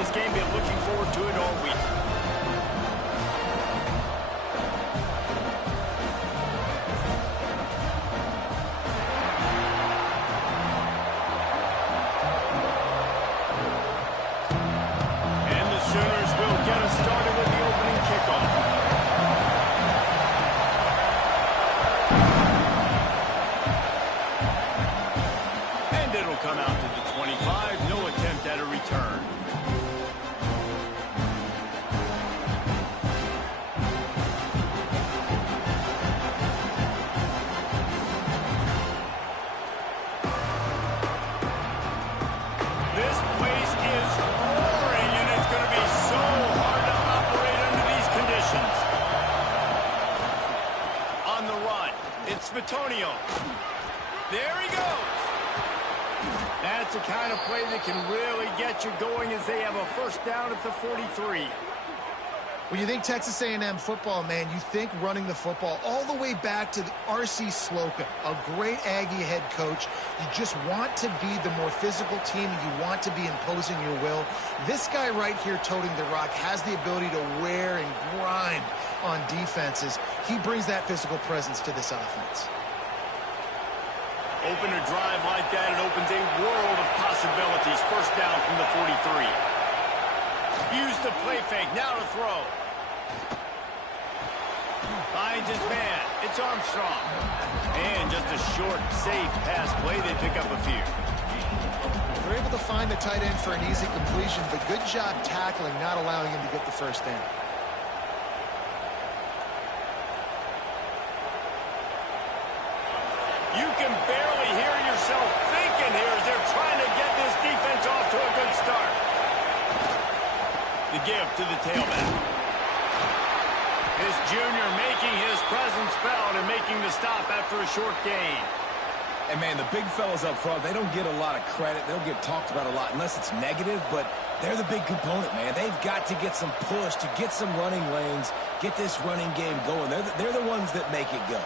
this game. Been looking forward to it all week. And the Sooners will get us started with the opening kickoff. And it'll come out to the 25. No attempt at a return. This place is roaring, and it's going to be so hard to operate under these conditions. On the run, it's Smitonio. There he goes. That's the kind of play that can really get you going as they have a first down at the 43. When you think Texas A&M football, man, you think running the football all the way back to the R.C. Slocum, a great Aggie head coach. You just want to be the more physical team. You want to be imposing your will. This guy right here toting the rock has the ability to wear and grind on defenses. He brings that physical presence to this offense. Open a drive like that, it opens a world of possibilities. First down from the 43. Use the play fake, now to throw. Finds his man, it's Armstrong. And just a short, safe pass play, they pick up a few. They're able to find the tight end for an easy completion, but good job tackling, not allowing him to get the first down. You can barely hear yourself thinking here as they're trying to get this defense off to a good start. The give to the tailback. This junior making his presence felt and making the stop after a short gain. And, man, the big fellas up front, they don't get a lot of credit. They don't get talked about a lot unless it's negative, but they're the big component, man. They've got to get some push to get some running lanes, get this running game going. They're the ones that make it go.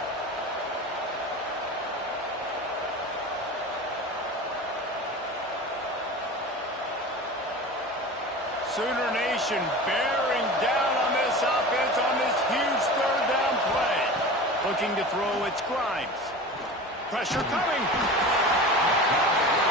Sooner Nation bearing down on this offense on this huge third down play. Looking to throw, it's Grimes. Pressure coming.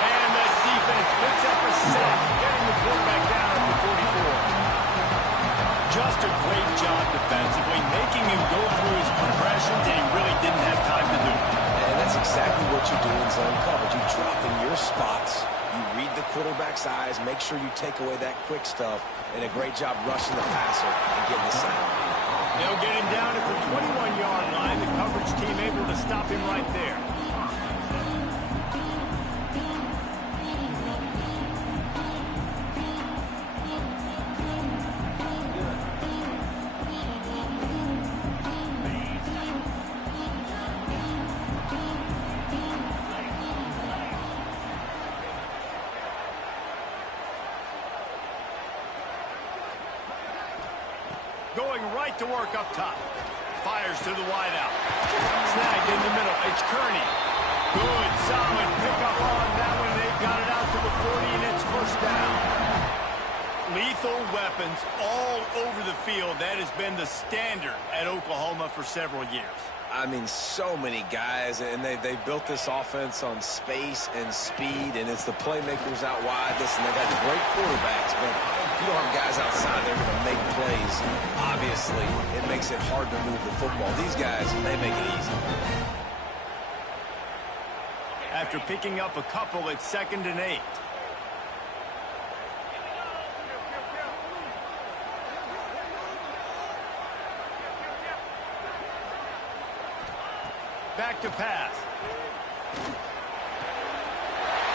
And the defense picks up a sack, getting the quarterback down at the 44. Just a great job defensively, making him go through his progressions, and he really didn't have time to do it. And that's exactly what you do in zone coverage. You drop in your spots. You read the quarterback's eyes, make sure you take away that quick stuff, and a great job rushing the passer and getting the sack. They'll get him down at the 21-yard line. The coverage team able to stop him right there. Going right to work up top. Fires to the wideout. Snagged in the middle. It's Kearney. Good, solid pickup on that one. They've got it out to the 40, and it's first down. Lethal weapons all over the field. That has been the standard at Oklahoma for several years. I mean, so many guys, and they built this offense on space and speed, and it's the playmakers out wide. Listen, they've got great quarterbacks, but if you don't have guys outside, they're going to make plays. Obviously, it makes it hard to move the football. These guys, they make it easy. After picking up a couple, it's 2nd and 8. Back to pass.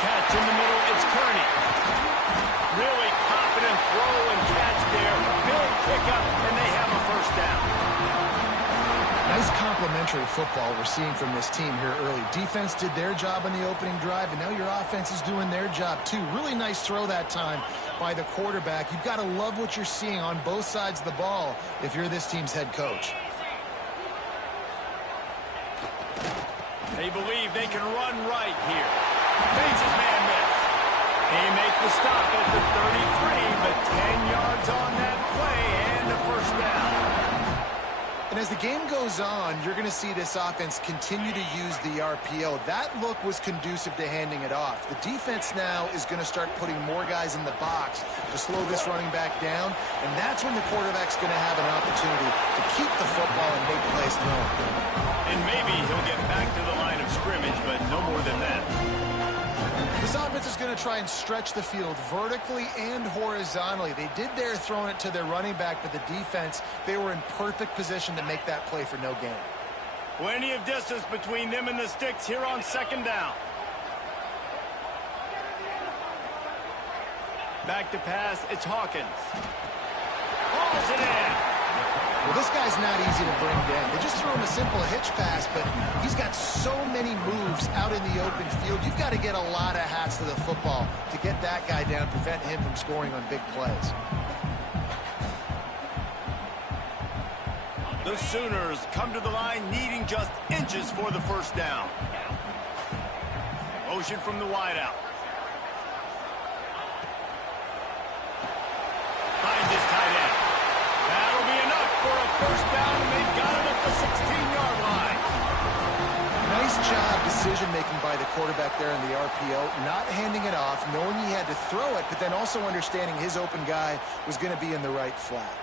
Catch in the middle, it's Kearney. Really confident throw and catch there. Big pickup, and they have a first down. Nice complementary football we're seeing from this team here early. Defense did their job on the opening drive, and now your offense is doing their job too. Really nice throw that time by the quarterback. You've got to love what you're seeing on both sides of the ball if you're this team's head coach. They believe they can run right here. Makes his man miss. He makes the stop at the 33, but And as the game goes on, you're going to see this offense continue to use the RPO. That look was conducive to handing it off. The defense now is going to start putting more guys in the box to slow this running back down, and that's when the quarterback's going to have an opportunity to keep the football and make plays throwing. And maybe he'll get back to the line of scrimmage, but no more than that. This offense is going to try and stretch the field vertically and horizontally. They did there throwing it to their running back, but the defense, they were in perfect position to make that play for no gain. Plenty of distance between them and the sticks here on second down. Back to pass, it's Hawkins. Hauls it in. Well, this guy's not easy to bring down. They just throw him a simple hitch pass, but he's got so many moves out in the open field. You've got to get a lot of hats to the football to get that guy down, prevent him from scoring on big plays. The Sooners come to the line needing just inches for the first down. Motion from the wideout. Finds his tight end. That'll be enough for a first down, and they've got him at the 16-yard line. Nice job decision-making by the quarterback there in the RPO, not handing it off, knowing he had to throw it, but then also understanding his open guy was going to be in the right flat.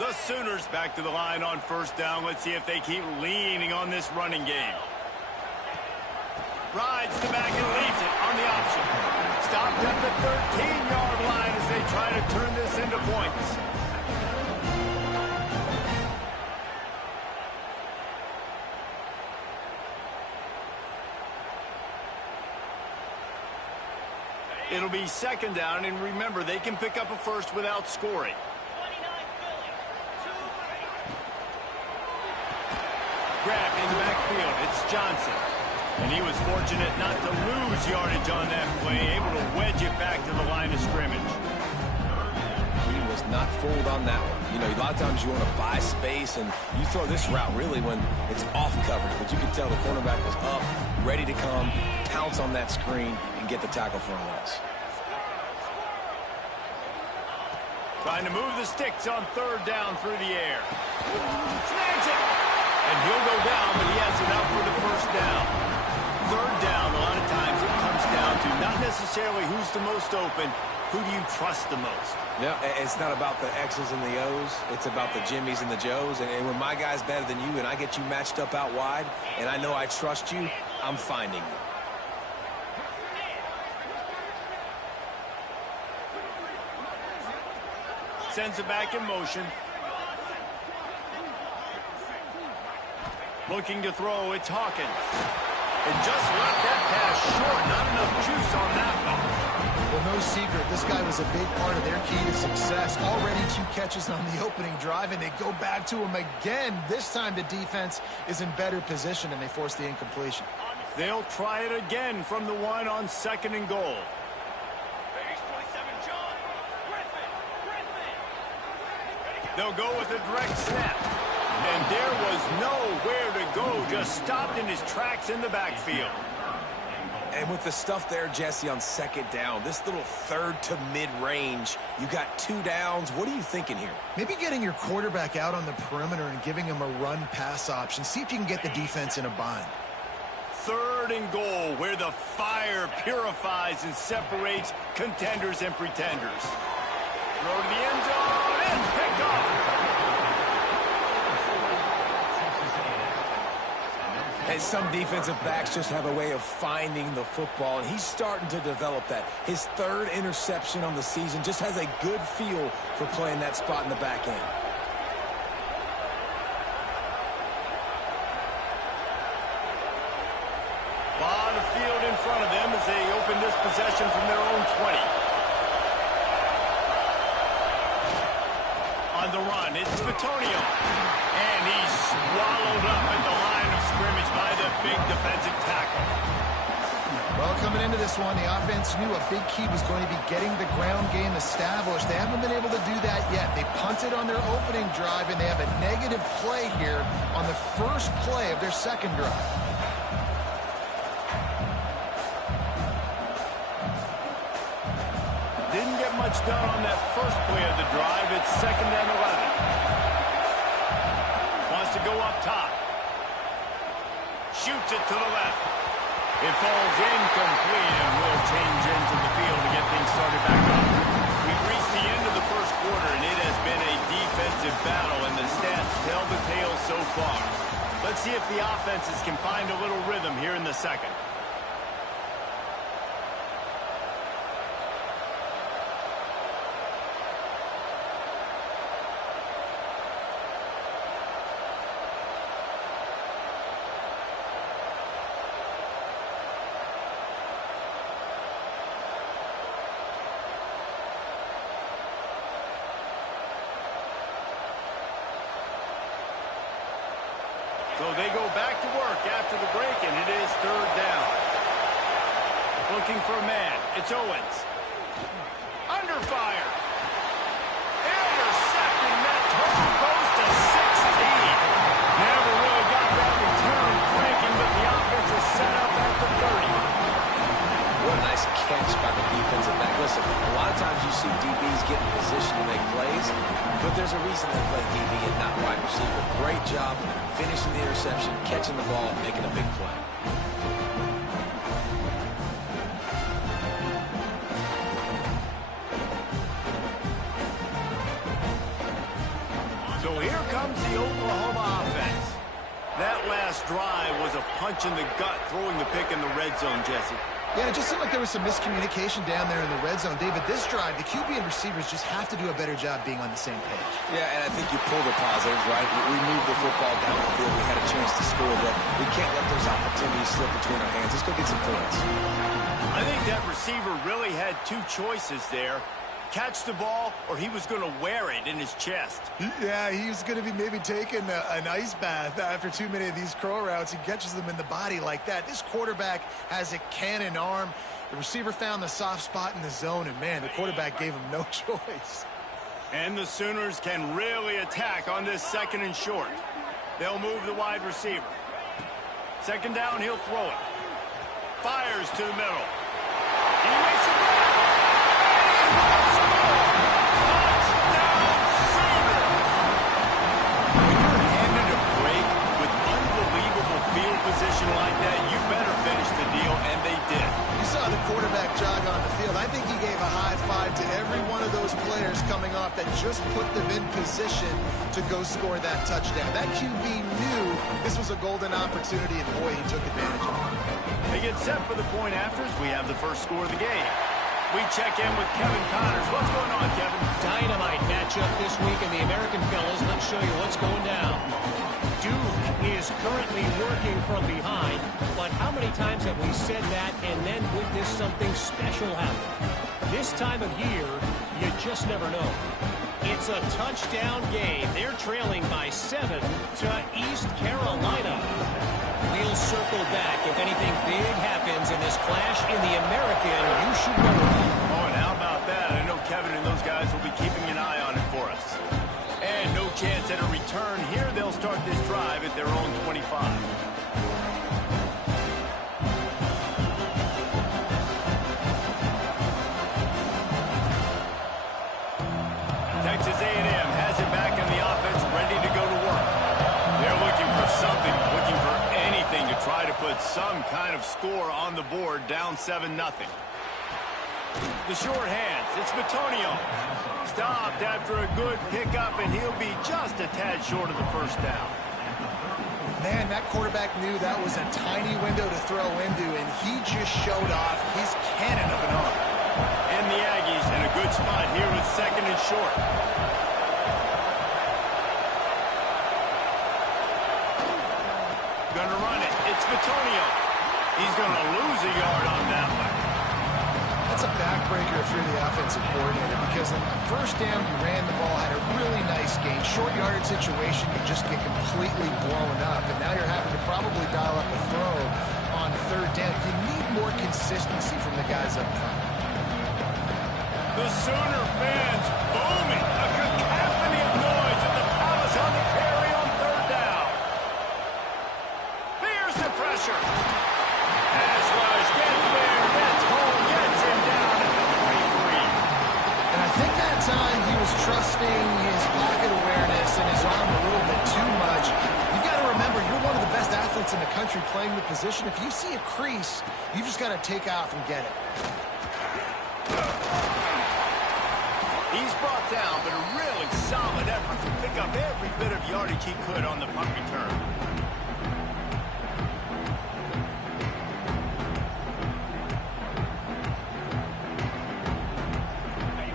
The Sooners back to the line on first down. Let's see if they keep leaning on this running game. Rides the back and leaves it on the option. Stopped at the 13-yard line as they try to turn this into points. It'll be second down, and remember, they can pick up a first without scoring. Grab in the backfield, it's Johnson. And he was fortunate not to lose yardage on that play, able to wedge it back to the line of scrimmage. He was not fooled on that one. You know, a lot of times you want to buy space, and you throw this route really when it's off coverage. But you could tell the cornerback was up, ready to come, pounce on that screen, and get the tackle for a loss. Trying to move the sticks on third down through the air. Snags it! And he'll go down, but he has enough for the first down. Third down, a lot of times it comes down to not necessarily who's the most open, who do you trust the most? Yeah, it's not about the X's and the O's. It's about the Jimmys and the Joes. And when my guy's better than you and I get you matched up out wide, and I know I trust you, I'm finding you. Sends it back in motion. Looking to throw, it's Hawkins. And just left that pass short. Not enough juice on that one. Well, no secret, this guy was a big part of their key to success. Already 2 catches on the opening drive, and they go back to him again. This time the defense is in better position, and they force the incompletion. They'll try it again from the 1 on second and goal. They'll go with a direct snap. And there was nowhere to go, just stopped in his tracks in the backfield. And with the stuff there, Jesse, on second down, this little third to mid-range, you got 2 downs. What are you thinking here? Maybe getting your quarterback out on the perimeter and giving him a run-pass option. See if you can get the defense in a bind. Third and goal, where the fire purifies and separates contenders and pretenders. Throw to the end zone, and picked off. And some defensive backs just have a way of finding the football, and he's starting to develop that. His 3rd interception on the season, just has a good feel for playing that spot in the back end. Lot of field in front of them as they open this possession from their own 20. On the run, it's Bitonio. And he's swallowed up at the line of scrimmage by the big defensive tackle. Well, coming into this one, the offense knew a big key was going to be getting the ground game established. They haven't been able to do that yet. They punted on their opening drive, and they have a negative play here on the first play of their second drive. Didn't get much done on that first play of the drive. It's second and 11. to go up top. Shoots it to the left. It falls incomplete and will change into the field to get things started back up. We've reached the end of the first quarter, and it has been a defensive battle, and the stats tell the tale so far. Let's see if the offenses can find a little rhythm here in the second. So they go back to work after the break, and it is third down. Looking for a man. It's Owens. Under fire. Intercepting that total goes to 16. Never really got that return cranking, but the offense is set up at the 30. What a nice catch by the defensive back. Listen, a lot of times you see DBs get in position to make plays, but there's a reason they play DB and not wide receiver. Great job finishing the interception, catching the ball, making a big play. So here comes the Oklahoma offense. That last drive was a punch in the gut, throwing the pick in the red zone, Jesse. Yeah, it just seemed like there was some miscommunication down there in the red zone. David, this drive, the QB and receivers just have to do a better job being on the same page. Yeah, and I think you pull the positives, right? We moved the football down the field. We had a chance to score, but we can't let those opportunities slip between our hands. Let's go get some points. I think that receiver really had two choices there. Catch the ball, or he was going to wear it in his chest. Yeah, he was going to be maybe taking an ice bath after too many of these curl routes. He catches them in the body like that. This quarterback has a cannon arm. The receiver found the soft spot in the zone, and, man, the quarterback gave him no choice. And the Sooners can really attack on this second and short. They'll move the wide receiver. Second down, he'll throw it. Fires to the middle. He makes it back. Position like that, you better finish the deal, and they did. You saw the quarterback jog on the field. I think he gave a high five to every one of those players coming off that just put them in position to go score that touchdown. That QB knew this was a golden opportunity, and boy, he took advantage of it. They get set for the point afters. We have the first score of the game. We check in with Kevin Connors. What's going on, Kevin? Dynamite matchup this week in the American fellas. Let's show you what's going down. Duke is currently working from behind, but how many times have we said that and then witnessed something special happen? This time of year, you just never know. It's a touchdown game. They're trailing by 7 to East Carolina. We'll circle back. If anything big happens in this clash in the American, you should know it. Oh, and how about that? I know Kevin and those guys will be keeping an eye on it for us. And no chance at a return here. They'll start this drive at their own 25. Texas A&M has it back in the offense, ready to go to work. They're looking for something, looking for anything to try to put some kind of score on the board, down 7-0. The short hands, it's Bitonio. Stopped after a good pickup, and he'll be just a tad short of the first down. Man, that quarterback knew that was a tiny window to throw into, and he just showed off his cannon of an arm. And the Aggies in a good spot here with second and short. Gonna run it. It's Bitonio. He's gonna lose a yard on that one. That's a backbreaker if you're the offensive coordinator, because on first down, you ran the ball, had a really nice gain. Short yardage situation, you just get completely blown up, and now you're having to probably dial up a throw on third down. You need more consistency from the guys up front. The Sooner fans booming. A cacophony of noise at the Palace on the carry on third down. Here's the pressure. Pass rush gets there, gets home, gets him down at the 23. And I think that time he was trusting his pocket awareness and his arm a little bit too much. He remember, you're one of the best athletes in the country playing the position. If you see a crease, you just got to take off and get it. He's brought down, but a really solid effort to pick up every bit of yardage he could on the punt return.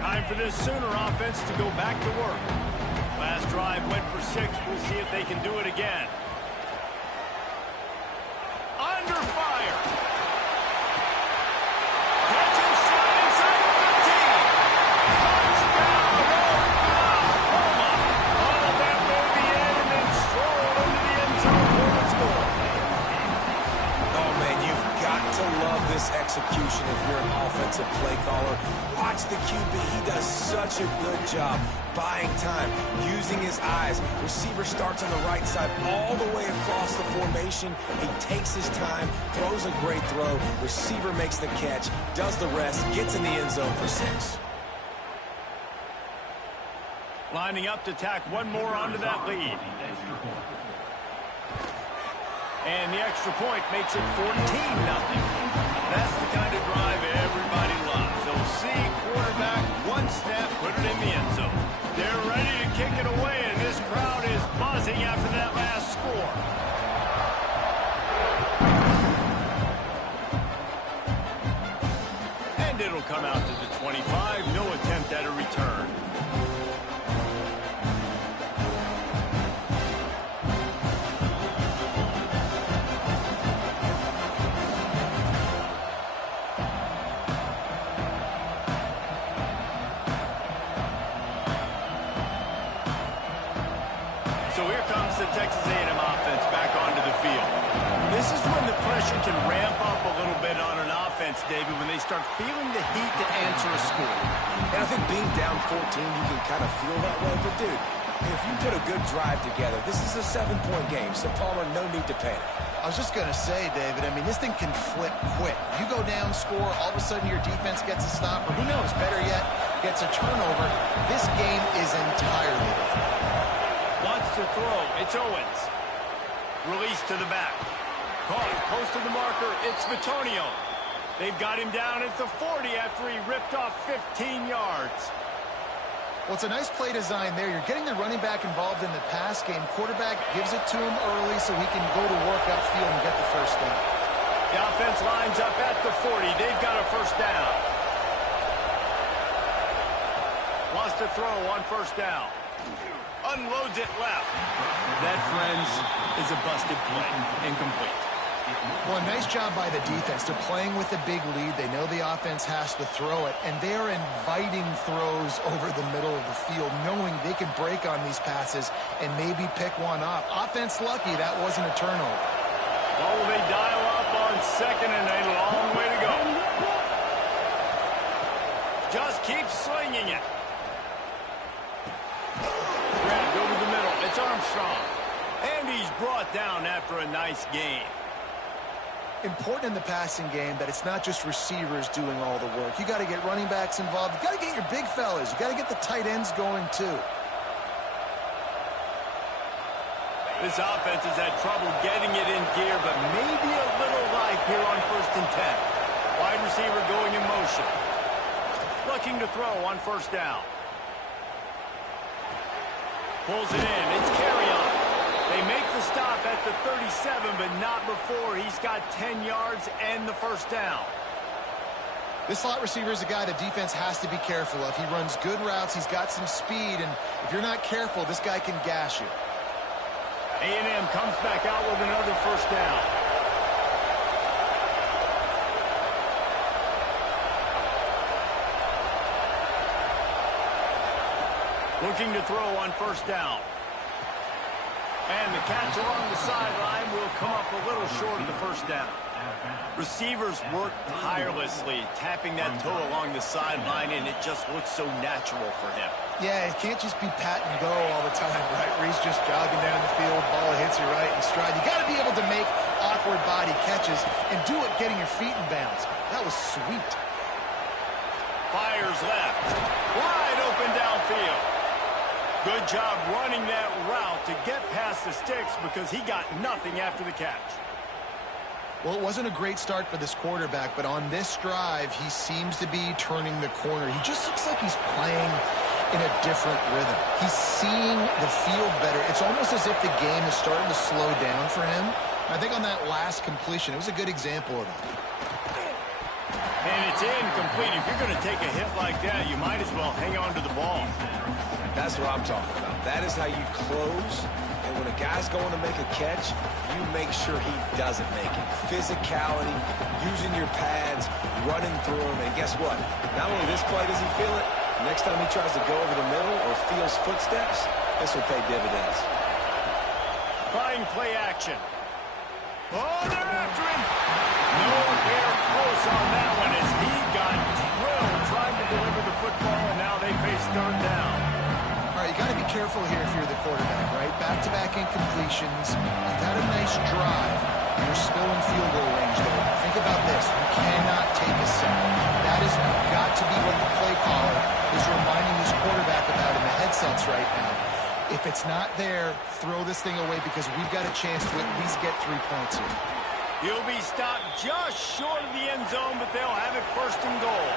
Time for this Sooner offense to go back to work. Last drive went for 6. We'll see if they can do it again. Under fire. Catch him straight inside the 15. Touchdown, Oklahoma. Ball that baby in and then strolled into the end zone for a score. Oh, man, you've got to love this execution if you're an offensive play caller. Watch the QB. He does such a good job buying time, using his eyes. Receiver starts on the right side all the way across the formation. He takes his time, throws a great throw. Receiver makes the catch, does the rest, gets in the end zone for 6. Lining up to tack one more onto that lead. And the extra point makes it 14-0. That's the kind of drive everybody loves. They'll see quarterback, one snap, put it in the end zone. They're ready to kick it away, and this crowd is buzzing after that last score. And it'll come out to the 25. No attempt at a return. So here comes the Texas A&M offense back onto the field. This is when the pressure can ramp up a little bit on an offense, David, when they start feeling the heat to answer a score. And I think being down 14, you can kind of feel that way. But, dude, if you put a good drive together, this is a 7-point game, so Palmer, no need to panic. I was just going to say, David, I mean, this thing can flip quick. You go down, score, all of a sudden your defense gets a stop, or who knows, better yet, gets a turnover. This game is entirely different. Wants to throw. It's Owens. Release to the back. Caught close to the marker. It's Vitonio. They've got him down at the 40 after he ripped off 15 yards. Well, it's a nice play design there. You're getting the running back involved in the pass game. Quarterback gives it to him early so he can go to work upfield and get the first down. The offense lines up at the 40. They've got a first down. Wants to throw on first down. Unloads it left. That, friends, is a busted play. Incomplete. Well, a nice job by the defense. They're playing with a big lead. They know the offense has to throw it, and they're inviting throws over the middle of the field, knowing they can break on these passes and maybe pick one off. Offense lucky that wasn't a turnover. Oh, they dial up on second and a long way to go. Just keep slinging it. Grabbed over the middle. It's Armstrong. And he's brought down after a nice gain. Important in the passing game that it's not just receivers doing all the work. You got to get running backs involved. You got to get your big fellas. You got to get the tight ends going too. This offense has had trouble getting it in gear, but maybe a little life here on 1st and 10. Wide receiver going in motion. Looking to throw on first down. Pulls it in. It's carry-on. They make the stop at the 37, but not before he's got 10 yards and the first down. This slot receiver is a guy the defense has to be careful of. He runs good routes. He's got some speed, and if you're not careful, this guy can gash you. A&M comes back out with another first down. Looking to throw on first down. And the catch along the sideline will come up a little short of the first down. Receivers work tirelessly, tapping that toe along the sideline, and it just looks so natural for him. Yeah, it can't just be pat and go all the time, right? Where he's just jogging down the field, ball hits you right in stride. You got to be able to make awkward body catches and do it getting your feet in bounds. That was sweet. Fires left. Wide open downfield. Good job running that route to get past the sticks because he got nothing after the catch. Well, it wasn't a great start for this quarterback, but on this drive, he seems to be turning the corner. He just looks like he's playing in a different rhythm. He's seeing the field better. It's almost as if the game is starting to slow down for him. I think on that last completion, it was a good example of that. And it's incomplete. If you're going to take a hit like that, you might as well hang on to the ball. That's what I'm talking about. That is how you close. And when a guy's going to make a catch, you make sure he doesn't make it. Physicality, using your pads, running through them. And guess what? Not only this play does he feel it, next time he tries to go over the middle or feels footsteps, this will pay dividends. Fine play action. Oh, they're after him. Nowhere close on that one as he got drilled trying to deliver the football, and now they face third down. All right, you got to be careful here if you're the quarterback, right? Back-to-back incompletions. You've had a nice drive. You're still in field goal range, though. Think about this. You cannot take a sack. That has got to be what the play caller is reminding his quarterback about in the headsets right now. If it's not there, throw this thing away because we've got a chance to at least get 3 points here. He'll be stopped just short of the end zone, but they'll have it first and goal.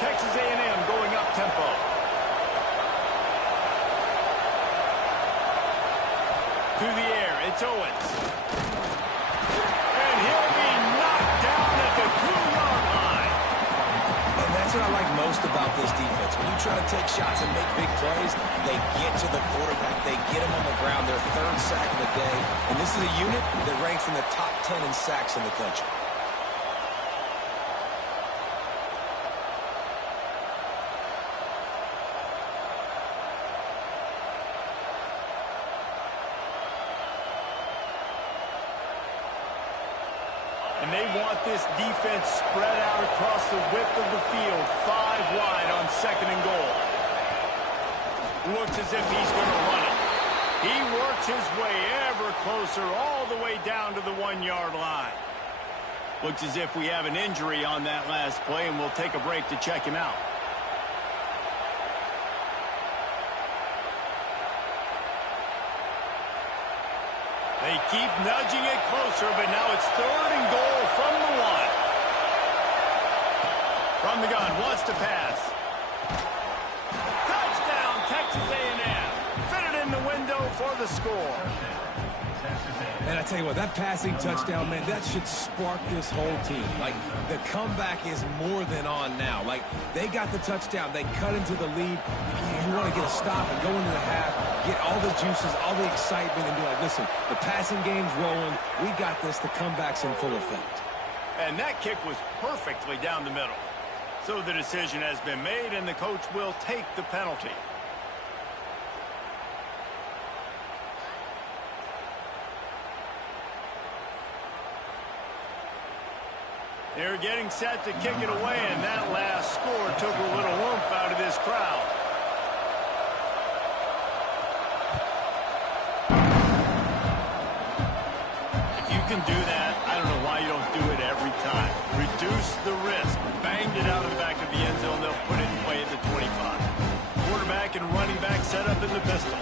Texas A&M going up tempo. Through the air, it's Owens. And he'll be knocked down at the 2-yard line. And that's what I like most about this defense. When you try to take shots and make big plays, they get to the quarterback. They get him on the ground. Their third sack of the day. And this is a unit that ranks in the top 10 in sacks in the country. And they want this defense spread out across the width of the field, 5 wide on second and goal. Looks as if he's going to run it. He works his way ever closer all the way down to the 1-yard line. Looks as if we have an injury on that last play, and we'll take a break to check him out. They keep nudging it closer, but now it's third and goal from the 1. From the gun, wants to pass. Touchdown, Texas A&M. Fitted in the window for the score. And I tell you what, that passing touchdown, man, that should spark this whole team. Like, the comeback is more than on now. Like, they got the touchdown. They cut into the lead. You want to get a stop and go into the half, get all the juices, all the excitement, and be like, listen, the passing game's rolling. We got this. The comeback's in full effect. And that kick was perfectly down the middle. So the decision has been made, and the coach will take the penalty. They're getting set to kick it away, and that last score took a little oomph out of this crowd. If you can do that, I don't know why you don't do it every time. Reduce the risk. Banged it out of the back of the end zone. They'll put it in play at the 25. Quarterback and running back set up in the pistol.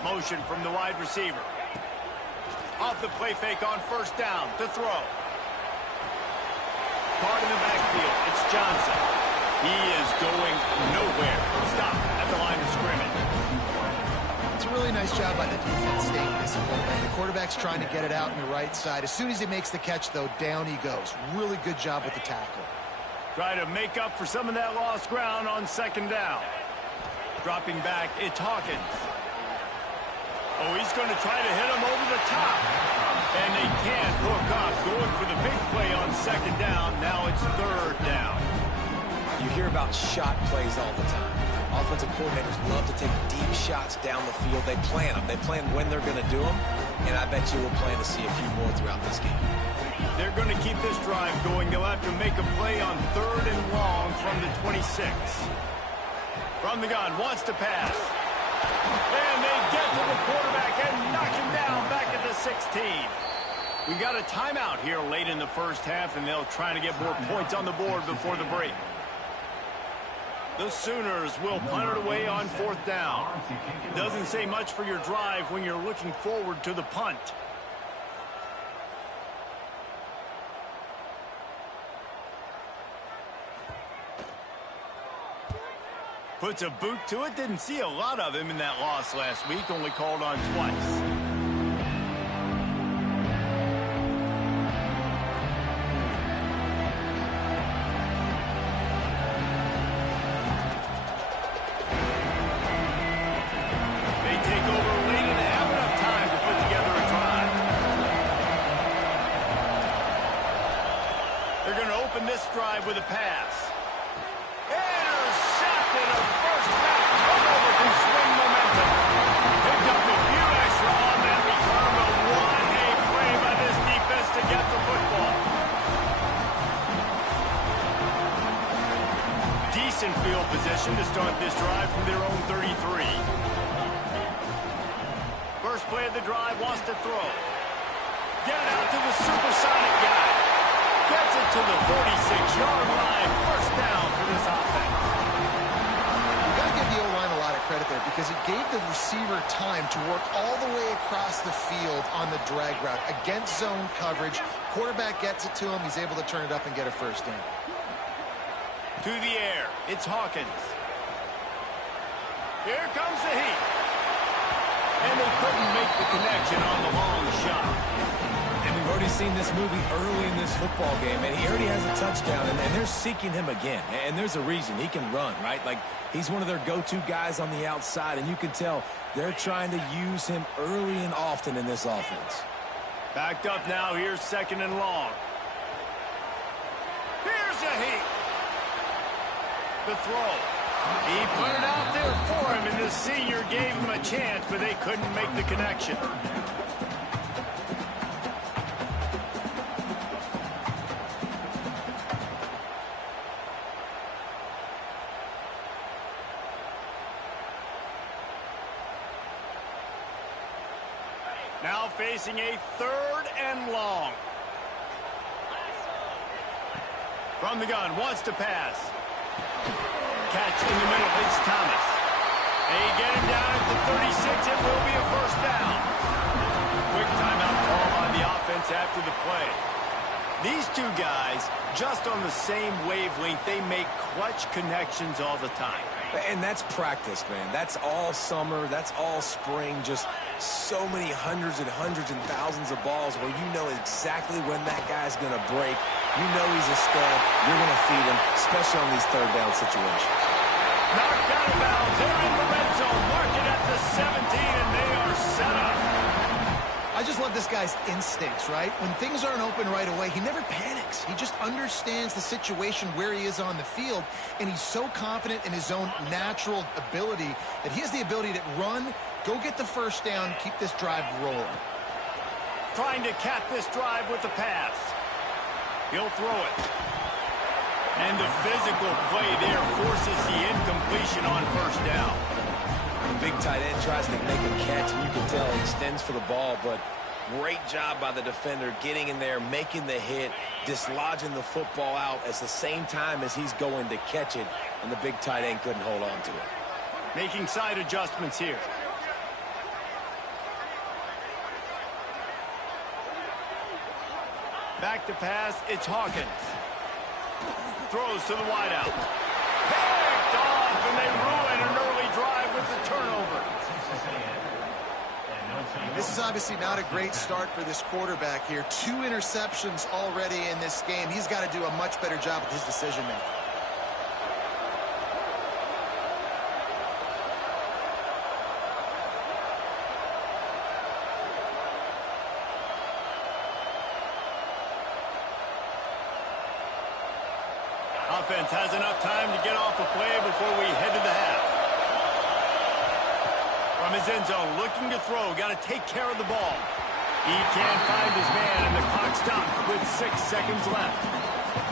Motion from the wide receiver. Off the play fake on first down to throw. Card in the backfield. It's Johnson. He is going nowhere. Stop at the line of scrimmage. It's a really nice job by the defense staying disciplined. And the quarterback's trying to get it out on the right side. As soon as he makes the catch, though, down he goes. Really good job with the tackle. Try to make up for some of that lost ground on second down. Dropping back, it's Hawkins. Oh, he's going to try to hit him over the top. And they can't hook up. Going for the big play on second down. Now it's third down. You hear about shot plays all the time. Offensive coordinators love to take deep shots down the field. They plan them. They plan when they're going to do them. And I bet you we'll plan to see a few more throughout this game. They're going to keep this drive going. They'll have to make a play on third and long from the 26. From the gun, wants to pass. And they get to the quarterback and knock him down back at the 16. We got a timeout here late in the first half, and they'll try to get more points on the board before the break. The Sooners will punt it away on 4th down. Doesn't say much for your drive when you're looking forward to the punt. Puts a boot to it. Didn't see a lot of him in that loss last week. Only called on twice. They take over late and have enough time to put together a drive. They're going to open this drive with a pass. Intercepted, a first back turnover can swing momentum. Picked up a few extra on that return, but what a play by this defense to get the football. Decent field position to start this drive from their own 33. First play of the drive, wants to throw. Get it out to the supersonic guy. Gets it to the 46-yard line. First down for this offense. You got to give the O-line a lot of credit there because it gave the receiver time to work all the way across the field on the drag route against zone coverage. Quarterback gets it to him. He's able to turn it up and get a first down. To the air, it's Hawkins. Here comes the heat. And they couldn't make the connection on the long shot. And we've already seen this movie early in this football game, and he already has a touchdown, and they're seeking him again. And there's a reason. He can run, right? Like, he's one of their go-to guys on the outside, and you can tell they're trying to use him early and often in this offense. Backed up now, here's 2nd and long. Here's the heat. The throw. He put it out there for him, and the senior gave him a chance, but they couldn't make the connection. Now facing a 3rd and long. From the gun, wants to pass. Catch in the middle, it's Thomas. They get him down at the 36, it will be a first down. Quick timeout call on the offense after the play. These two guys, just on the same wavelength, they make clutch connections all the time. And that's practice, man. That's all summer. That's all spring. Just so many hundreds and thousands of balls where you know exactly when that guy's going to break. You know he's a stud. You're going to feed him, especially on these 3rd down situations. Knocked out of bounds. They're in the red zone. Mark it at the 17, and they are set up. I just love this guy's instincts, right? When things aren't open right away, he never panics. He just understands the situation where he is on the field, and he's so confident in his own natural ability that he has the ability to run, go get the first down, keep this drive rolling. Trying to cap this drive with the pass. He'll throw it. And the physical play there forces the incompletion on first down. Big tight end tries to make a catch, and you can tell he extends for the ball, but great job by the defender getting in there, making the hit, dislodging the football out at the same time as he's going to catch it, and the big tight end couldn't hold on to it. Making side adjustments here. Back to pass, it's Hawkins. Throws to the wideout. Picked off, and they ruin an early drive with the turnover. This is obviously not a great start for this quarterback here. 2 interceptions already in this game. He's got to do a much better job with his decision-making. Offense has enough time to get off a play before we head to the half. From his end zone, looking to throw, got to take care of the ball. He can't find his man, and the clock stops with 6 seconds left.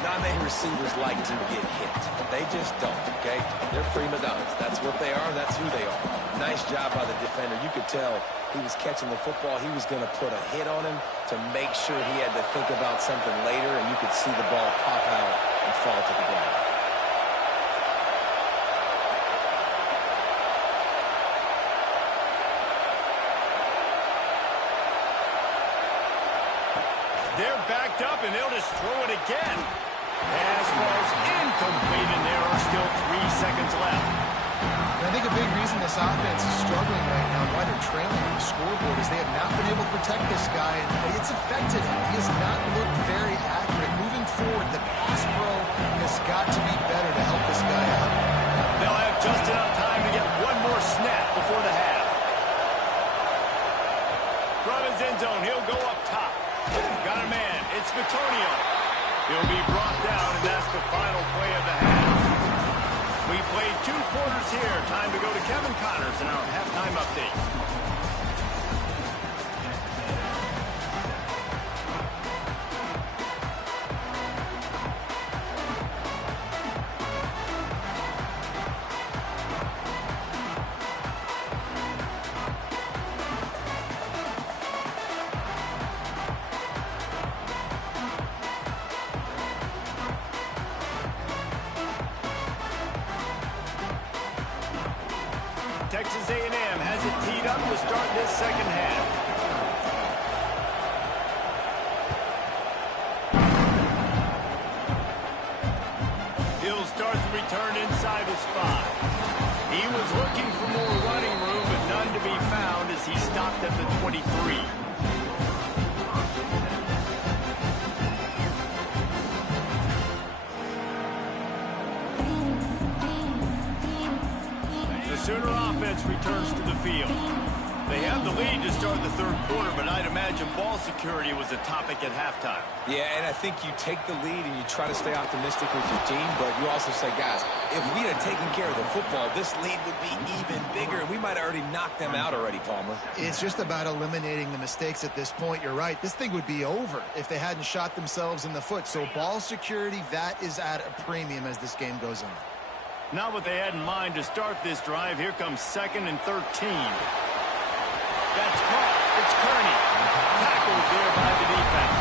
Not many receivers like to get hit. They just don't, okay? They're prima donnas. That's what they are. That's who they are. Nice job by the defender. You could tell he was catching the football. He was going to put a hit on him to make sure he had to think about something later, and you could see the ball pop out and fall to the ground. They're backed up, and they'll just throw it again. Pass falls incomplete, and there are still 3 seconds left. And I think a big reason this offense is struggling right now and why they're trailing on the scoreboard is they have not been able to protect this guy, and it's affected him. He has not looked very accurate. Moving forward, the pass pro has got to be better to help this guy out. They'll have just enough time to get one more snap before the half. From his end zone, he'll go up top. Got a man. It's Antonio. He'll be brought down, and that's the final play of the half. We played 2 quarters here. Time to go to Kevin Connors in our halftime update. Texas A&M has it teed up to start this second half. He'll start the return inside his 5. He was looking for more running room, but none to be found as he stopped at the 23. Sooner offense returns to the field. They have the lead to start the third quarter, but I'd imagine ball security was a topic at halftime. Yeah, and I think you take the lead and you try to stay optimistic with your team, but you also say, guys, if we had taken care of the football, this lead would be even bigger, and we might have already knocked them out already, Palmer. It's just about eliminating the mistakes at this point. You're right. This thing would be over if they hadn't shot themselves in the foot. So ball security, that is at a premium as this game goes on. Not what they had in mind to start this drive. Here comes 2nd and 13. That's caught. It's Kearney. Tackled there by the defense.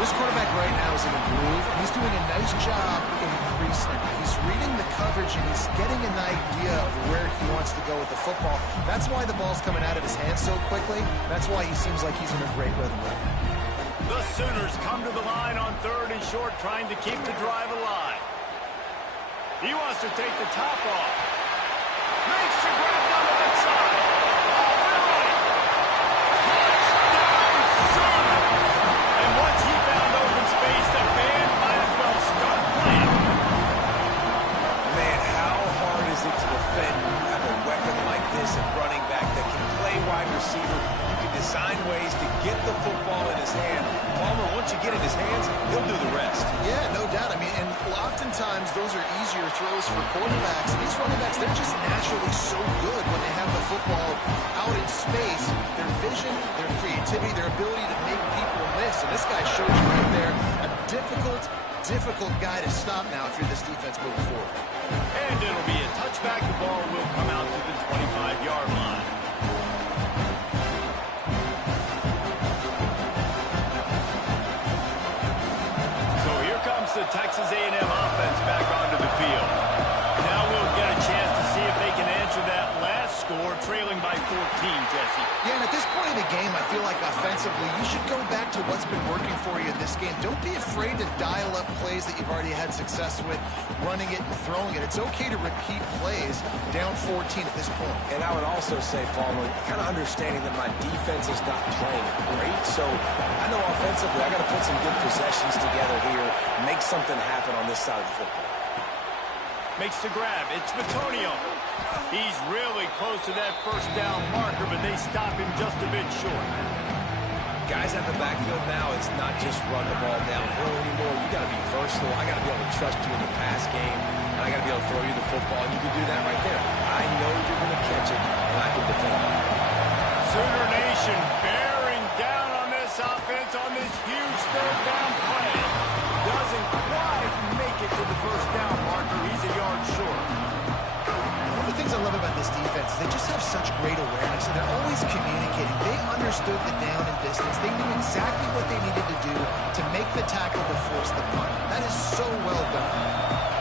This quarterback right now is in a groove, and he's doing a nice job in pre-snap. He's reading the coverage, and he's getting an idea of where he wants to go with the football. That's why the ball's coming out of his hands so quickly. That's why he seems like he's in a great rhythm. The Sooners come to the line on 3rd and short, trying to keep the drive alive. He wants to take the top off. Makes the grab down the left side. Off and running. Touchdown, Sooner. And once he found open space, the band might as well start playing. Man, how hard is it to defend when you have a weapon like this at running back that can play wide receiver? You can design ways to get the football in his hand. Palmer, once you get in his hands, he'll do the rest. Yeah, no doubt. I mean, and oftentimes those are easier throws for quarterbacks. And these running backs, they're just naturally so good when they have the football out in space. Their vision, their creativity, their ability to make people miss. And this guy shows you right there a difficult guy to stop now if you're this defense moving forward. And it'll be a touchback. The ball will come out to the 25-yard line. The Texas A&M offense back onto the field. Now we'll get a chance to see if they can answer that last score, trailing by 14, Jesse. Yeah, and at this point in the game, I feel like offensively, you should go back to what's been working for you in this game. Don't be afraid to dial up plays that you've already had success with, running it and throwing it. It's okay to repeat plays down 14 at this point. And I would also say, Palmer, kind of understanding that my defense is not playing great, so I know offensively I got to put some good possessions together here, make something happen on this side of the football. Makes the grab. It's Antonio. He's really close to that first down marker, but they stop him just a bit short. Guys at the backfield now, it's not just run the ball downhill anymore. You got to be versatile. I got to be able to trust you in the pass game, and I got to be able to throw you the football, and you can do that right there. I know you're going to catch it, and I can depend on it. Sooner Nation bearing down on this offense on this huge third down play. Doesn't quite make it to the first down marker. He's a yard short. One of the things I love about this defense is they just have such great awareness, and they're always communicating. They understood the down and distance. They knew exactly what they needed to do to make the tackle to force the punt. That is so well done.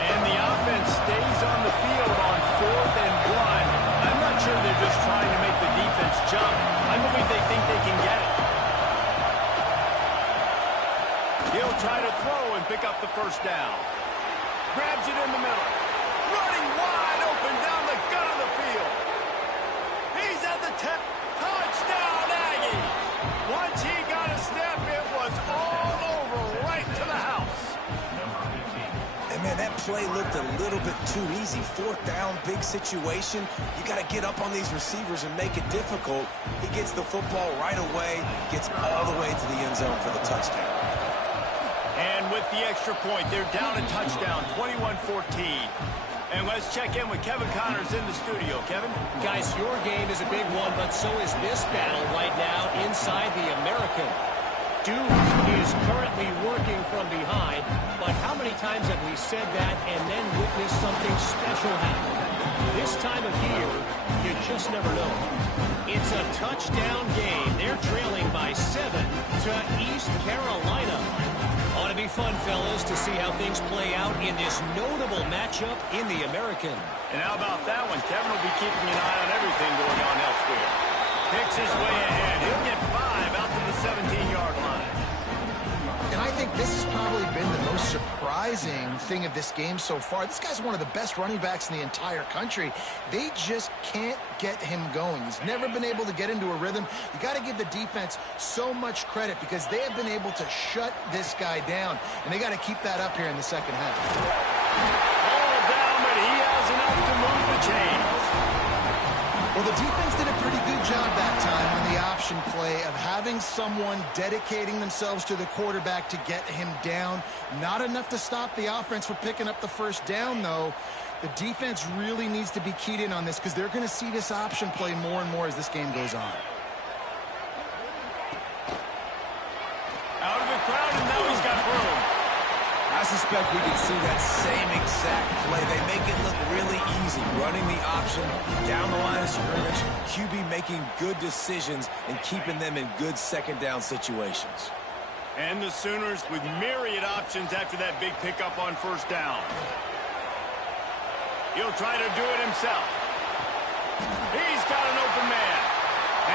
And the offense stays on the field on 4th and 1. I'm not sure they're just trying to make the defense jump. I believe they think they can get it. down the middle. Running wide open down the gut of the field. He's at the 10. Touchdown, Aggies. Once he got a step, it was all over right to the house. And, man, that play looked a little bit too easy. Fourth down, big situation. You got to get up on these receivers and make it difficult. He gets the football right away, gets all the way to the end zone for the touchdown. And with the extra point, they're down a touchdown, 21-14. And let's check in with Kevin Connors in the studio. Kevin? Guys, your game is a big one, but so is this battle right now inside the American. Duke is currently working from behind, but how many times have we said that and then witnessed something special happen? This time of year, you just never know. It's a touchdown game. They're trailing by 7 to East Carolina. Ought to be fun, fellas, to see how things play out in this notable matchup in the American. And how about that one? Kevin will be keeping an eye on everything going on elsewhere. Picks his way ahead. He'll get 5 out to the 17-yard line. And I think this has probably been the most surprising thing of this game so far. This guy's one of the best running backs in the entire country. They just can't get him going. He's never been able to get into a rhythm. You got to give the defense so much credit because they have been able to shut this guy down, and they got to keep that up here in the second half. All down, but he has enough to move the chains. Well, the defense did a pretty good job that time on the option play of having someone dedicating themselves to the quarterback to get him down. Not enough to stop the offense from picking up the first down, though. The defense really needs to be keyed in on this because they're going to see this option play more and more as this game goes on. Out of the crowd, and now he's got room. I suspect we can see that same exact play. They make it look really easy, running the option down the line of scrimmage, QB making good decisions and keeping them in good second down situations. And the Sooners with myriad options after that big pickup on first down. He'll try to do it himself. He's got an open man.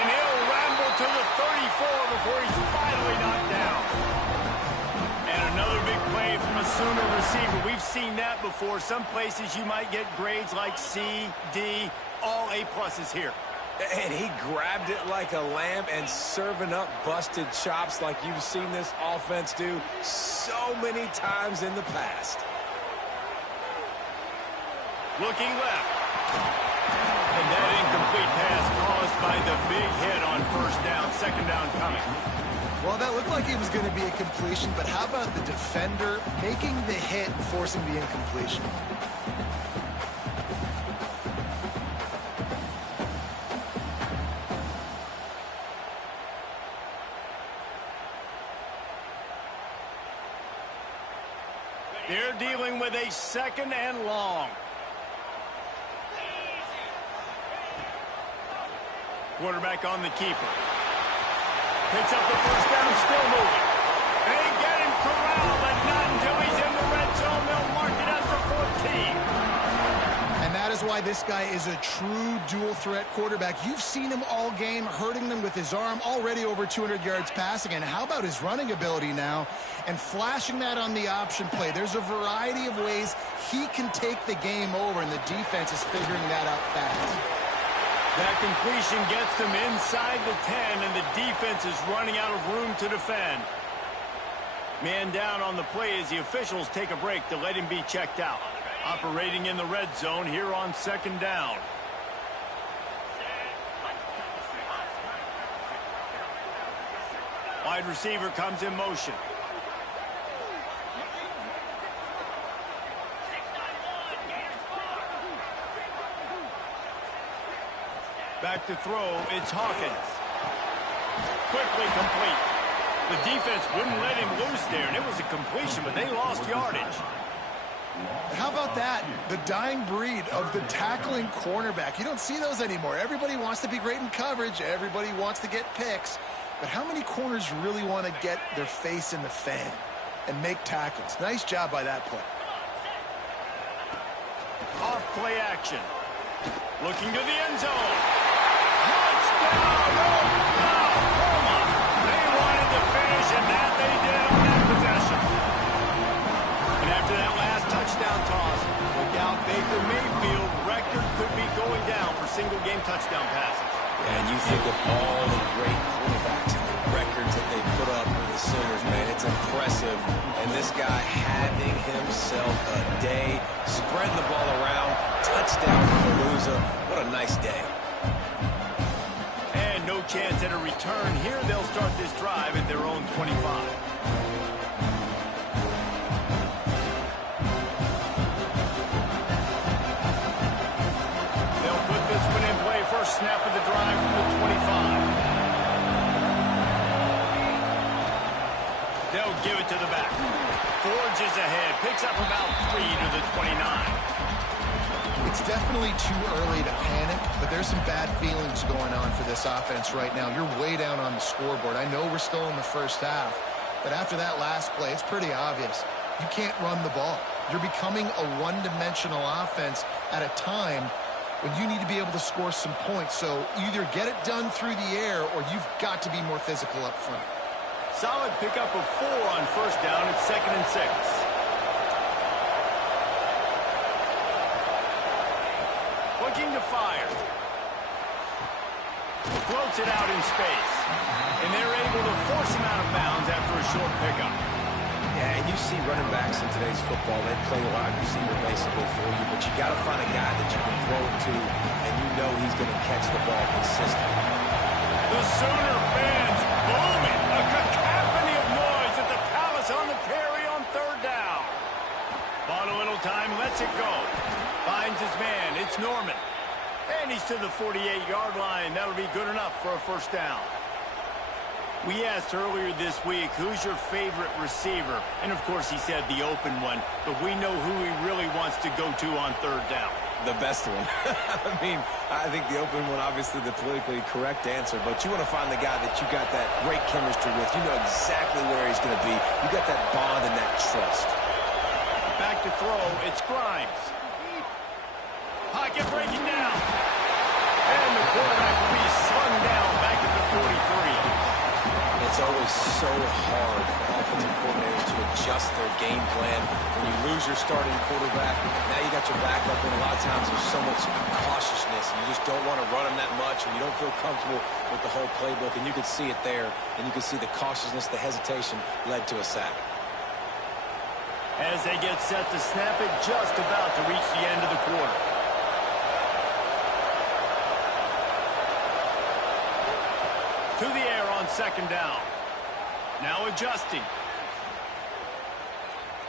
And he'll ramble to the 34 before he's finally knocked down. And another big play from a Sooner receiver. We've seen that before. Some places you might get grades like C, D, all A-pluses here. And he grabbed it like a lamb and serving up busted chops like you've seen this offense do so many times in the past. Looking left. And that incomplete pass caused by the big hit on first down. Second down coming. Well, that looked like it was going to be a completion, but how about the defender making the hit, forcing the incompletion? They're dealing with a second and long. Quarterback on the keeper. Picks up the first down, still moving. They get him corralled, but not until he's in the red zone. They'll mark it out for 14. And that is why this guy is a true dual-threat quarterback. You've seen him all game, hurting them with his arm, already over 200 yards passing. And how about his running ability now? And flashing that on the option play. There's a variety of ways he can take the game over, and the defense is figuring that out fast. That completion gets them inside the 10, and the defense is running out of room to defend. Man down on the play as the officials take a break to let him be checked out. Operating in the red zone here on second down. Wide receiver comes in motion. Back to throw, it's Hawkins. Quickly complete. The defense wouldn't let him loose there, and it was a completion, but they lost yardage. How about that? The dying breed of the tackling cornerback. You don't see those anymore. Everybody wants to be great in coverage. Everybody wants to get picks. But how many corners really want to get their face in the fan and make tackles? Nice job by that play. Off play action. Looking to the end zone. Touchdown, Oklahoma! They wanted to finish, and that they did on that possession. And after that last touchdown toss, single-game touchdown passes. Yeah, and you think of all the great quarterbacks and the records that they put up with the Sooners, man. It's impressive. And this guy having himself a day, spreading the ball around, touchdown for Palooza. What a nice day. And no chance at a return here. They'll start this drive at their own 25. First snap of the drive from the 25. They'll give it to the back. Forges ahead. Picks up about 3 to the 29. It's definitely too early to panic, but there's some bad feelings going on for this offense right now. You're way down on the scoreboard. I know we're still in the first half, but after that last play, it's pretty obvious. You can't run the ball. You're becoming a one-dimensional offense at a time when you need to be able to score some points. So either get it done through the air or you've got to be more physical up front. Solid pickup of 4 on first down. It's 2nd and 6. Looking to fire. Floats it out in space. And they're able to force him out of bounds after a short pickup. Yeah, and you see running backs in today's football, they play wide receiver basically for you, but you got to find a guy that you can throw it to, and you know he's going to catch the ball consistently. The Sooner fans booming. A cacophony of noise at the Palace on the carry on 3rd down. Bought a little time, lets it go. Finds his man. It's Norman. And he's to the 48-yard line. That'll be good enough for a first down. We asked earlier this week, who's your favorite receiver? And, of course, he said the open one. But we know who he really wants to go to on 3rd down. The best one. I mean, I think the open one, obviously the politically correct answer. But you want to find the guy that you got that great chemistry with. You know exactly where he's going to be. You got that bond and that trust. Back to throw. It's Grimes. Pocket breaking down. And the quarterback will be slung down back at the 43. It's always so hard for offensive coordinators to adjust their game plan. When you lose your starting quarterback, now you got your backup, and a lot of times there's so much cautiousness, and you just don't want to run them that much, and you don't feel comfortable with the whole playbook, and you can see it there, and you can see the cautiousness, the hesitation led to a sack. As they get set to snap it, just about to reach the end of the quarter. To the air on 2nd down. Now adjusting.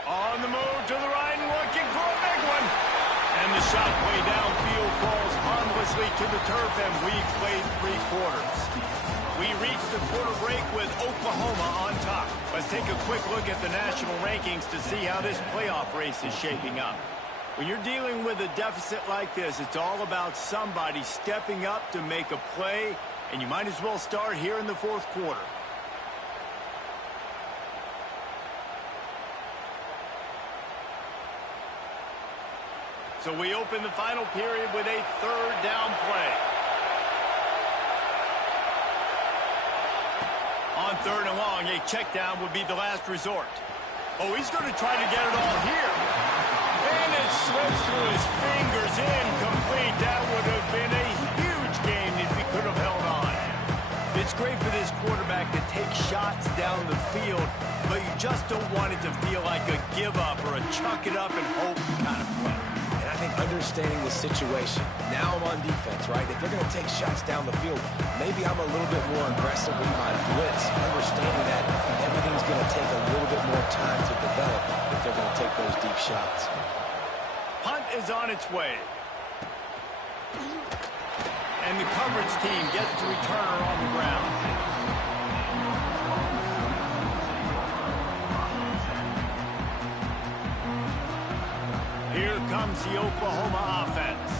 On the move to the right and looking for a big one. And the shot play downfield falls harmlessly to the turf, and we've played 3 quarters. We reach the quarter break with Oklahoma on top. Let's take a quick look at the national rankings to see how this playoff race is shaping up. When you're dealing with a deficit like this, it's all about somebody stepping up to make a play. And you might as well start here in the 4th quarter. So we open the final period with a 3rd down play. On 3rd and long, a check down would be the last resort. Oh, he's going to try to get it all here. And it slips through his fingers, incomplete. That would have been a huge game if he could have held on. It's great for this quarterback to take shots down the field, but you just don't want it to feel like a give-up or a chuck it up and hope kind of play. And I think understanding the situation, now I'm on defense, right? If they're going to take shots down the field, maybe I'm a little bit more aggressive with my blitz, understanding that everything's going to take a little bit more time to develop if they're going to take those deep shots. Punt is on its way. And the coverage team gets the returner on the ground. Here comes the Oklahoma offense.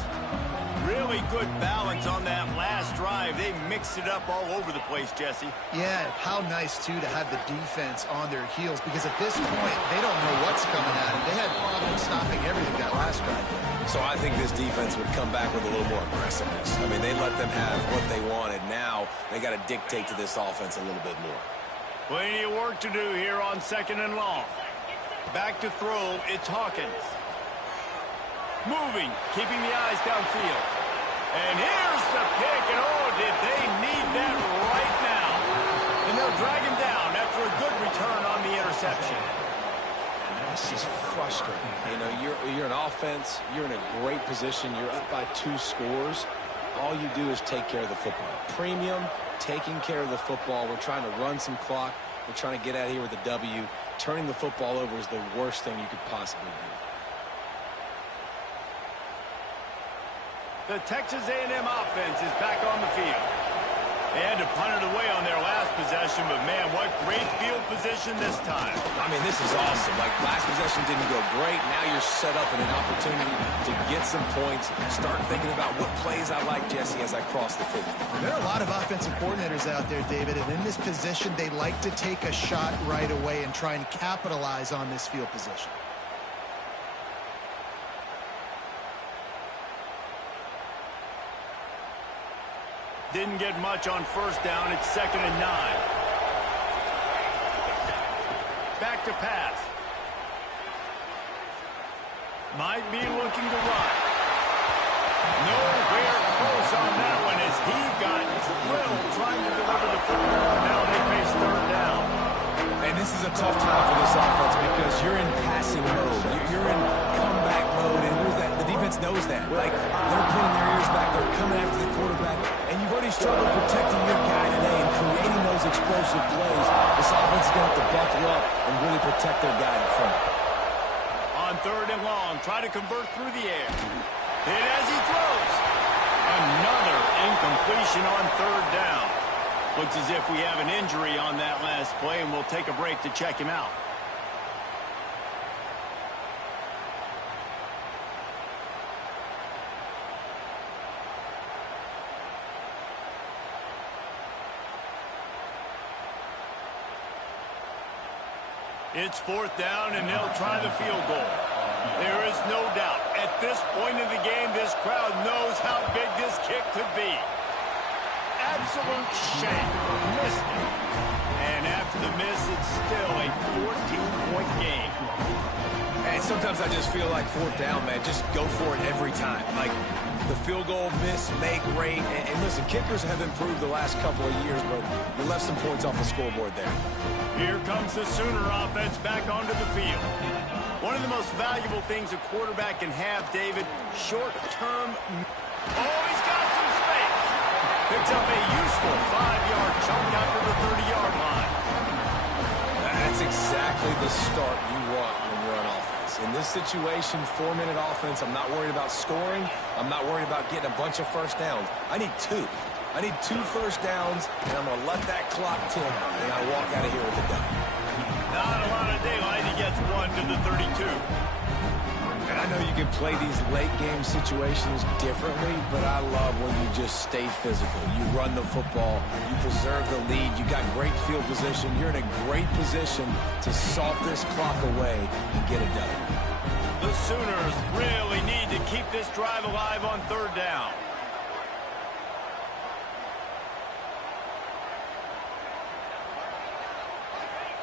Really good balance on that last drive. They mixed it up all over the place, Jesse. Yeah, how nice, too, to have the defense on their heels, because at this point, they don't know what's coming at them. They had problems stopping everything that last drive. So I think this defense would come back with a little more aggressiveness. I mean, they let them have what they wanted. Now they got to dictate to this offense a little bit more. Plenty of work to do here on 2nd and long. Back to throw, it's Hawkins. Moving, keeping the eyes downfield. And here's the pick, and oh, did they need that right now. And they'll drag him down after a good return on the interception. It's just frustrating. You know, you're an offense. You're in a great position. You're up by 2 scores. All you do is take care of the football. Premium, taking care of the football. We're trying to run some clock. We're trying to get out of here with a W. Turning the football over is the worst thing you could possibly do. The Texas A&M offense is back on the field. They had to punt it away on their last possession, but man, what great field position this time. I mean, this is awesome. Like, last possession didn't go great. Now you're set up in an opportunity to get some points. Start thinking about what plays I like, Jesse, as I cross the field. There are a lot of offensive coordinators out there, David, and in this position, they like to take a shot right away and try and capitalize on this field position. Didn't get much on first down. It's 2nd and 9. Back to pass. Might be looking to run. Nowhere close on that one as he got drilled trying to deliver the football. Now they face 3rd down. And this is a tough time for this offense because you're in passing mode. You're in comeback mode, and the defense knows that. Like, they're putting their ears back. They're coming after the quarterback, and you've already struggled protecting your guy today and creating those explosive plays. This offense is going to have to buckle up and really protect their guy in front. On 3rd and long, try to convert through the air. Hit as he throws. Another incompletion on 3rd down. Looks as if we have an injury on that last play, and we'll take a break to check him out. It's 4th down, and they'll try the field goal. There is no doubt. At this point in the game, this crowd knows how big this kick could be. Absolute shame. Missed it. And after the miss, it's still a 14-point game. And sometimes I just feel like 4th down, man. Just go for it every time. Like, the field goal miss, make rate. And listen, kickers have improved the last couple of years, but you left some points off the scoreboard there. Here comes the Sooner offense back onto the field. One of the most valuable things a quarterback can have, David, short-term. Oh, he's got some space. Picks up a useful 5-yard chunk after the 30-yard line. That's exactly the start you want when you're on offense. In this situation, 4-minute offense, I'm not worried about scoring. I'm not worried about getting a bunch of first downs. I need 2. I need 2 first downs, and I'm going to let that clock tick, and I walk out of here with a W. Not a lot of daylight. He gets 1 to the 32. And I know you can play these late-game situations differently, but I love when you just stay physical. You run the football. You preserve the lead. You got great field position. You're in a great position to salt this clock away and get it done. The Sooners really need to keep this drive alive on 3rd down.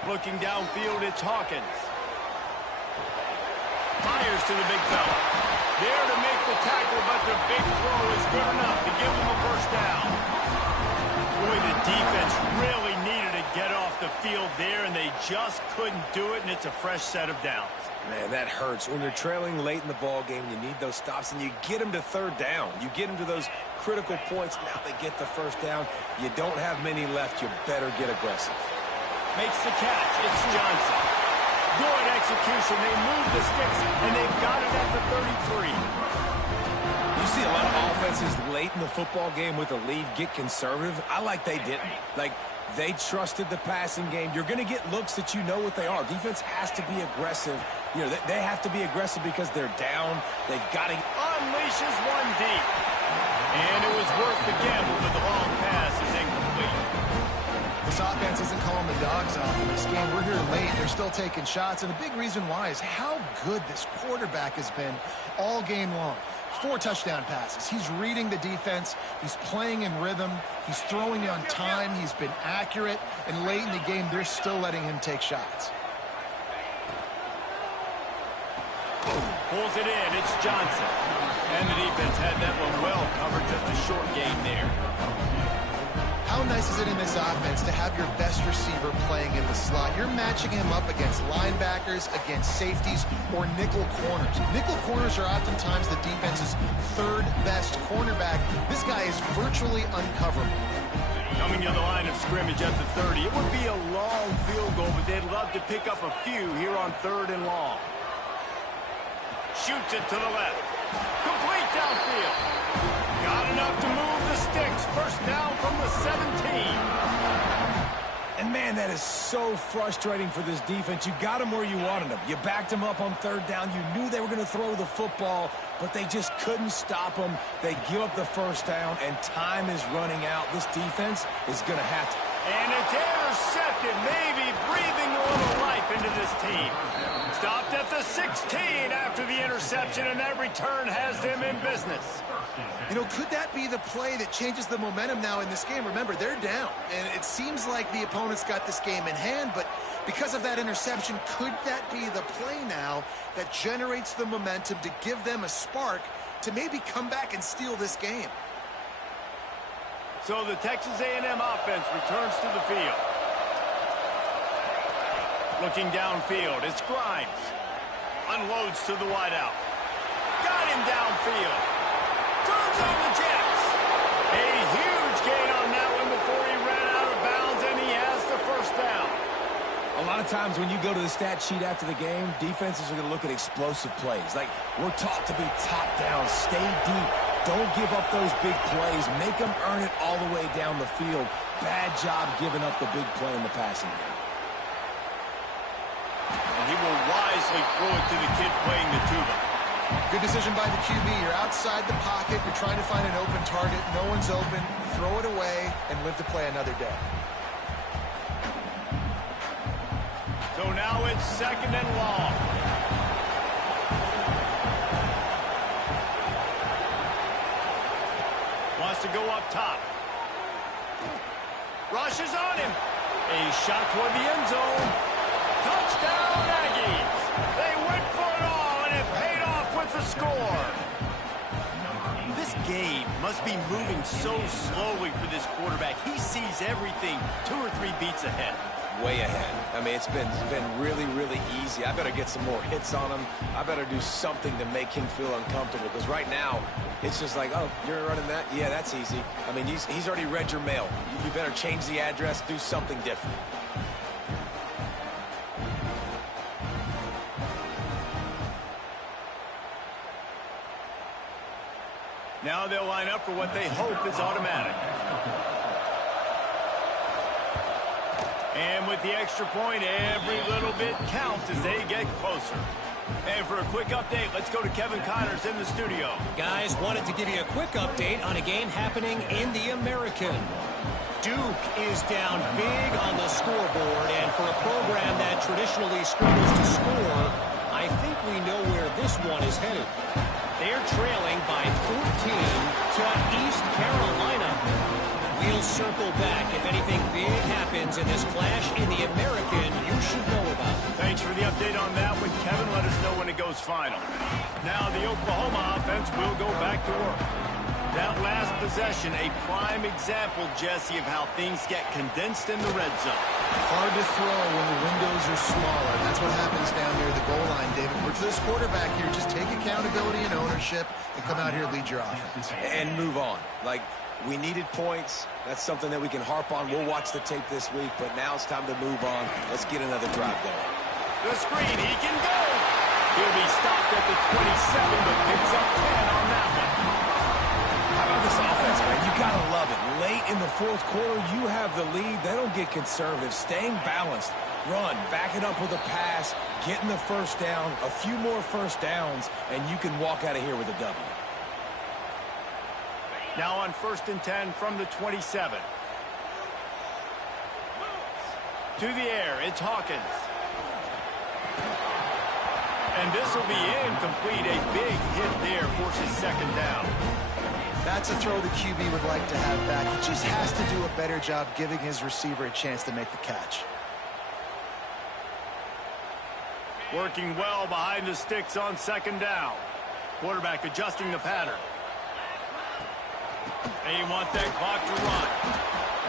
Looking downfield, it's Hawkins. Fires to the big fella. There to make the tackle, but the big throw is good enough to give them a first down. Boy, the defense really needed to get off the field there, and they just couldn't do it, and it's a fresh set of downs. Man, that hurts. When you're trailing late in the ball game, you need those stops, and you get them to 3rd down. You get them to those critical points. Now they get the first down. You don't have many left. You better get aggressive. Makes the catch. It's Johnson. Good execution. They move the sticks, and they've got it at the 33. You see a lot of offenses late in the football game with a lead get conservative. I like they didn't. Like, they trusted the passing game. You're going to get looks that you know what they are. Defense has to be aggressive. You know, they have to be aggressive because they're down. They've got to... Unleashes one deep. And it was worth the gamble, but the long pass is incomplete. This offense isn't calling the dogs off in this game. We're here late. They're still taking shots. And a big reason why is how good this quarterback has been all game long. 4 touchdown passes. He's reading the defense. He's playing in rhythm. He's throwing on time. He's been accurate. And late in the game, they're still letting him take shots. Pulls it in. It's Johnson. And the defense had that one well covered. Just a short game there. How nice is it in this offense to have your best receiver playing in the slot? You're matching him up against linebackers, against safeties, or nickel corners. Nickel corners are oftentimes the defense's third best cornerback. This guy is virtually uncoverable. Coming to the line of scrimmage at the 30. It would be a long field goal, but they'd love to pick up a few here on 3rd and long. Shoots it to the left. Complete downfield. Got enough to move the sticks. First down from the 17. And, man, that is so frustrating for this defense. You got them where you wanted them. You backed them up on 3rd down. You knew they were going to throw the football, but they just couldn't stop them. They give up the first down, and time is running out. This defense is going to have to. And it's intercepted, maybe breathing a little life into this team. Stopped at the 16 after the interception, and that return has them in business. You know, could that be the play that changes the momentum now in this game? Remember, they're down, and it seems like the opponent's got this game in hand, but because of that interception, could that be the play now that generates the momentum to give them a spark to maybe come back and steal this game? So the Texas A&M offense returns to the field. Looking downfield, it's Grimes. Unloads to the wideout. Got him downfield. Turns on the Jets. A huge gain on that one before he ran out of bounds, and he has the first down. A lot of times when you go to the stat sheet after the game, defenses are going to look at explosive plays. Like, we're taught to be top down, stay deep. Don't give up those big plays. Make them earn it all the way down the field. Bad job giving up the big play in the passing game. And he will wisely throw it to the kid playing the tuba. Good decision by the QB. You're outside the pocket. You're trying to find an open target. No one's open. Throw it away and live to play another day. So now it's 2nd and long. Wants to go up top. Rushes on him. A shot toward the end zone. Touchdown, Aggies. They went for it all, and it paid off with the score. This game must be moving so slowly for this quarterback. He sees everything 2 or 3 beats ahead. Way ahead. I mean, it's been really, really easy. I better get some more hits on him. I better do something to make him feel uncomfortable, because right now, it's just like, oh, you're running that? Yeah, that's easy. I mean, he's already read your mail. You better change the address, do something different. Now they'll line up for what they hope is automatic. And with the extra point, every little bit counts as they get closer. And for a quick update, let's go to Kevin Connors in the studio. Guys, wanted to give you a quick update on a game happening in the American. Duke is down big on the scoreboard, and for a program that traditionally struggles to score, I think we know where this one is headed. They're trailing by 14 to East Carolina. We'll circle back if anything big happens in this clash in the American you should know about. Thanks for the update on that one, Kevin. Let us know when it goes final. Now the Oklahoma offense will go back to work. That last possession, a prime example, Jesse, of how things get condensed in the red zone. Hard to throw when the windows are smaller. That's what happens down near the goal line, David. For this quarterback here, just take accountability and ownership and come out here and lead your offense. And move on. Like, we needed points. That's something that we can harp on. We'll watch the tape this week, but now it's time to move on. Let's get another drive going. The screen, he can go. He'll be stopped at the 27, but picks up 10 on that one. How about this offense, man? You got to love it. Late in the 4th quarter, you have the lead. They don't get conservative. Staying balanced. Run, back it up with a pass, getting the first down, a few more first downs, and you can walk out of here with a W. Now on 1st and 10 from the 27. To the air, it's Hawkins. And this will be incomplete. A big hit there, forces 2nd down. That's a throw the QB would like to have back. He just has to do a better job giving his receiver a chance to make the catch. Working well behind the sticks on second down. Quarterback adjusting the pattern. They want that clock to run.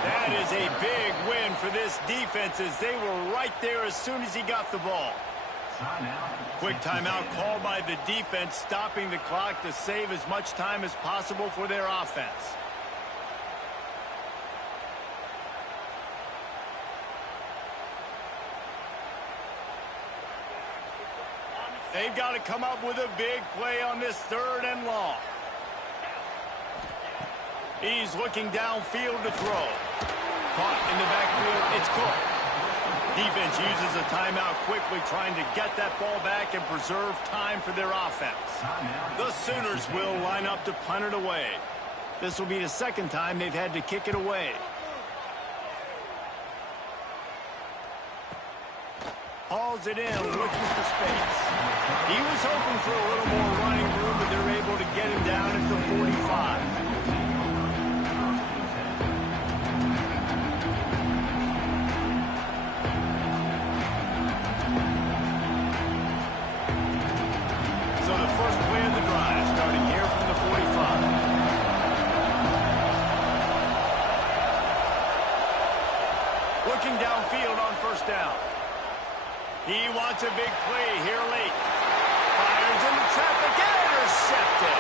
That is a big win for this defense as they were right there as soon as he got the ball. Quick timeout called by the defense, stopping the clock to save as much time as possible for their offense. They've got to come up with a big play on this 3rd and long. He's looking downfield to throw. Caught in the backfield. It's Cook. Defense uses a timeout quickly, trying to get that ball back and preserve time for their offense. The Sooners will line up to punt it away. This will be the 2nd time they've had to kick it away. Hauls it in, looking for space. He was hoping for a little more running room, but they're able to get him down at the 45. So the first play of the drive, starting here from the 45. Looking downfield on 1st down. He wants a big play here late. Fires into traffic and intercepted.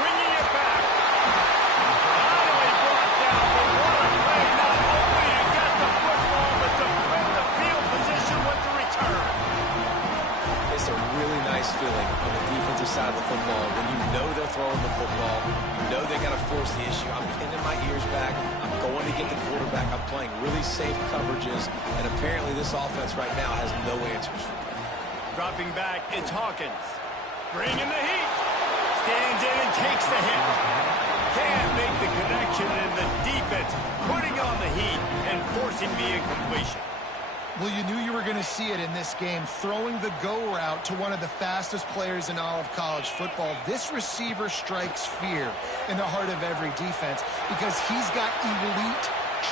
Bringing it back. Not only brought down, but what a play. Not only to get the football, but to win the field position with the return. It's a really nice feeling on the defensive side of the football when you know they're throwing the football. You know they got to force the issue. I'm pinning my ears back. I'm going to get the quarterback. I'm playing really safe coverages. And apparently this offense right now has no answers for me. Dropping back, it's Hawkins. Bringing the heat. Stands in and takes the hit. Can't make the connection, and the defense putting on the heat and forcing the incompletion. Well, you knew you were going to see it in this game, throwing the go route to one of the fastest players in all of college football. This receiver strikes fear in the heart of every defense because he's got elite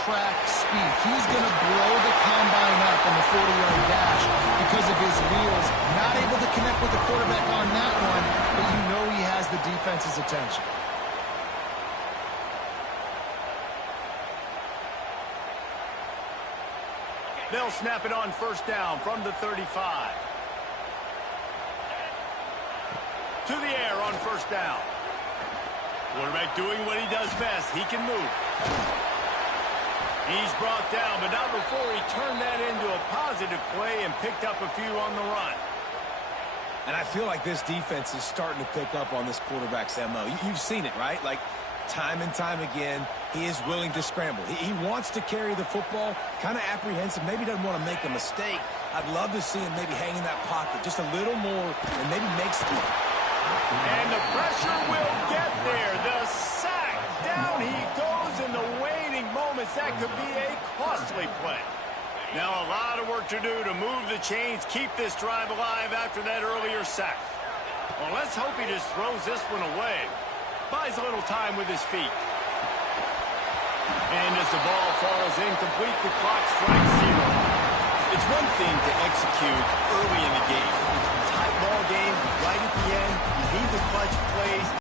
track speed. He's going to blow the combine up in the 40-yard dash because of his wheels. Not able to connect with the quarterback on that one, but you know he has the defense's attention. They'll snap it on 1st down from the 35. To the air on 1st down. Quarterback doing what he does best. He can move. He's brought down, but not before he turned that into a positive play and picked up a few on the run. And I feel like this defense is starting to pick up on this quarterback's MO. You've seen it, right? Like, time and time again, he is willing to scramble. He wants to carry the football, kind of apprehensive, maybe doesn't want to make a mistake. I'd love to see him maybe hang in that pocket just a little more and maybe make some. And the pressure will get there. The sack. Down he goes in the waiting moments. That could be a costly play. Now a lot of work to do to move the chains, keep this drive alive after that earlier sack. Well, let's hope he just throws this one away. Buys a little time with his feet. And as the ball falls incomplete, the clock strikes 0. It's one thing to execute early in the game. Tight ball game, right at the end, you need the clutch plays.